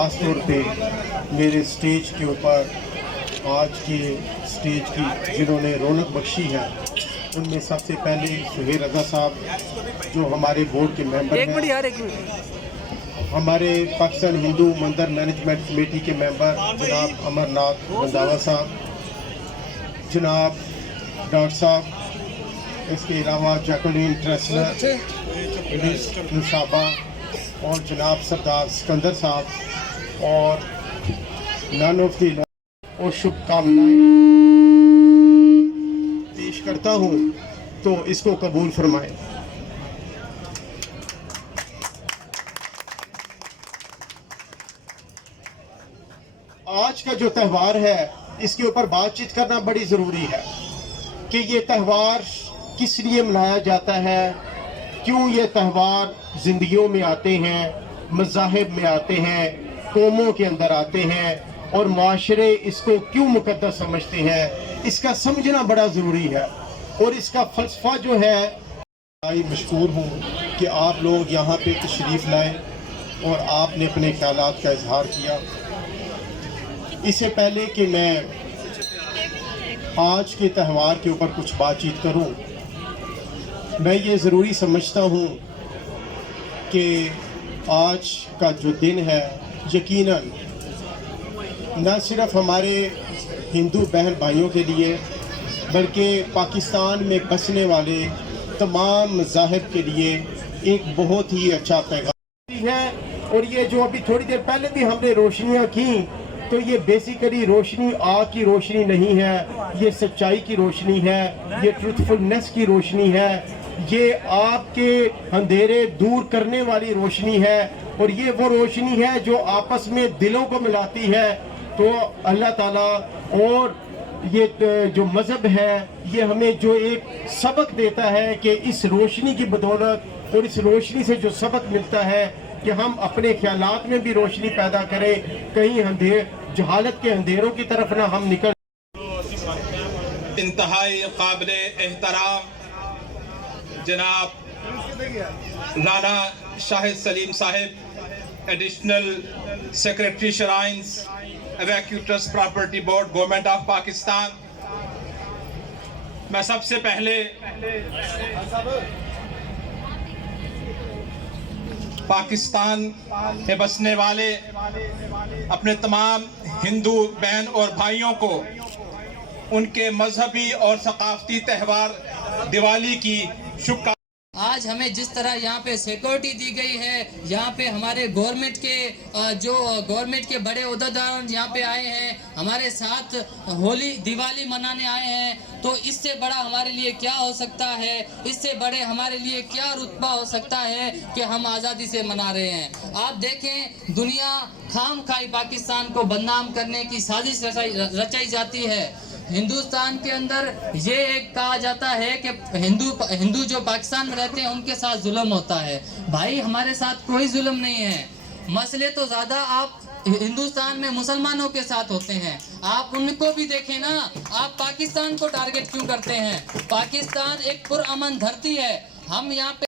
ख़ास तौर पे मेरे स्टेज के ऊपर आज के स्टेज की जिन्होंने रौनक बख्शी है, उनमें सबसे पहले सुहेल रज़ा साहब जो हमारे बोर्ड के मेंबर हैं, हमारे पाकिस्तान हिंदू मंदिर मैनेजमेंट कमेटी के मेंबर जनाब अमरनाथ रंधावा साहब, जनाब डॉक्टर साहब, इसके अलावा जैकलीन ट्रेसलर, नुशाबा और जनाब सरदार सिकंदर साहब और नन ऑफ द और शुभकामनाएं पेश करता हूँ, तो इसको कबूल फरमाएं। आज का जो त्यौहार है इसके ऊपर बातचीत करना बड़ी ज़रूरी है कि ये त्यौहार किस लिए मनाया जाता है, क्यों ये त्यौहार ज़िंदगियों में आते हैं, मज़ाहिब में आते हैं, कौमों के अंदर आते हैं और माशरे इसको क्यों मुकद्दस समझते हैं, इसका समझना बड़ा ज़रूरी है। और इसका फ़लसफ़ा जो है, मशकूर हूँ कि आप लोग यहाँ पे तशरीफ़ लाए और आपने अपने ख्यालात का इजहार किया। इससे पहले कि मैं आज के त्यौहार के ऊपर कुछ बातचीत करूं, मैं ये ज़रूरी समझता हूं कि आज का जो दिन है यकीनन न सिर्फ हमारे हिंदू बहन भाइयों के लिए बल्कि पाकिस्तान में बसने वाले तमाम मज़ाहिब के लिए एक बहुत ही अच्छा पैगाम है। और ये जो अभी थोड़ी देर पहले भी हमने रोशनियाँ की, तो ये बेसिकली रोशनी आग की रोशनी नहीं है, ये सच्चाई की रोशनी है, ये ट्रुथफुलनेस की रोशनी है, ये आपके अंधेरे दूर करने वाली रोशनी है और ये वो रोशनी है जो आपस में दिलों को मिलाती है। तो अल्लाह ताला और ये जो मज़हब है ये हमें जो एक सबक देता है कि इस रोशनी की बदौलत और इस रोशनी से जो सबक मिलता है कि हम अपने ख्यालात में भी रोशनी पैदा करें, कहीं जहालत के अंधेरों की तरफ ना हम निकल। इंतहाई काबिल एहतराम जनाब Rana Shahid Saleem Sahib, additional secretary shrines evacuee trust property board government of Pakistan, मैं सबसे पहले पाकिस्तान में बसने वाले अपने तमाम हिंदू बहन और भाइयों को उनके मजहबी और सकाफती त्यौहार दिवाली की शुभकामनाएं। आज हमें जिस तरह यहाँ पे सिक्योरिटी दी गई है, यहाँ पे हमारे गवर्नमेंट के बड़े उहदेदार यहाँ पे आए हैं, हमारे साथ होली दिवाली मनाने आए हैं, तो इससे बड़ा हमारे लिए क्या हो सकता है, इससे बड़े हमारे लिए क्या रुतबा हो सकता है कि हम आज़ादी से मना रहे हैं। आप देखें, दुनिया खामखाई पाकिस्तान को बदनाम करने की साजिश रचाई जाती है। हिंदुस्तान के अंदर ये एक कहा जाता है कि हिंदू जो पाकिस्तान में रहते हैं उनके साथ जुल्म होता है। भाई, हमारे साथ कोई जुल्म नहीं है। मसले तो ज़्यादा आप हिंदुस्तान में मुसलमानों के साथ होते हैं। आप उनको भी देखें ना, आप पाकिस्तान को टारगेट क्यों करते हैं? पाकिस्तान एक पुरअमन धरती है। हम यहाँ पे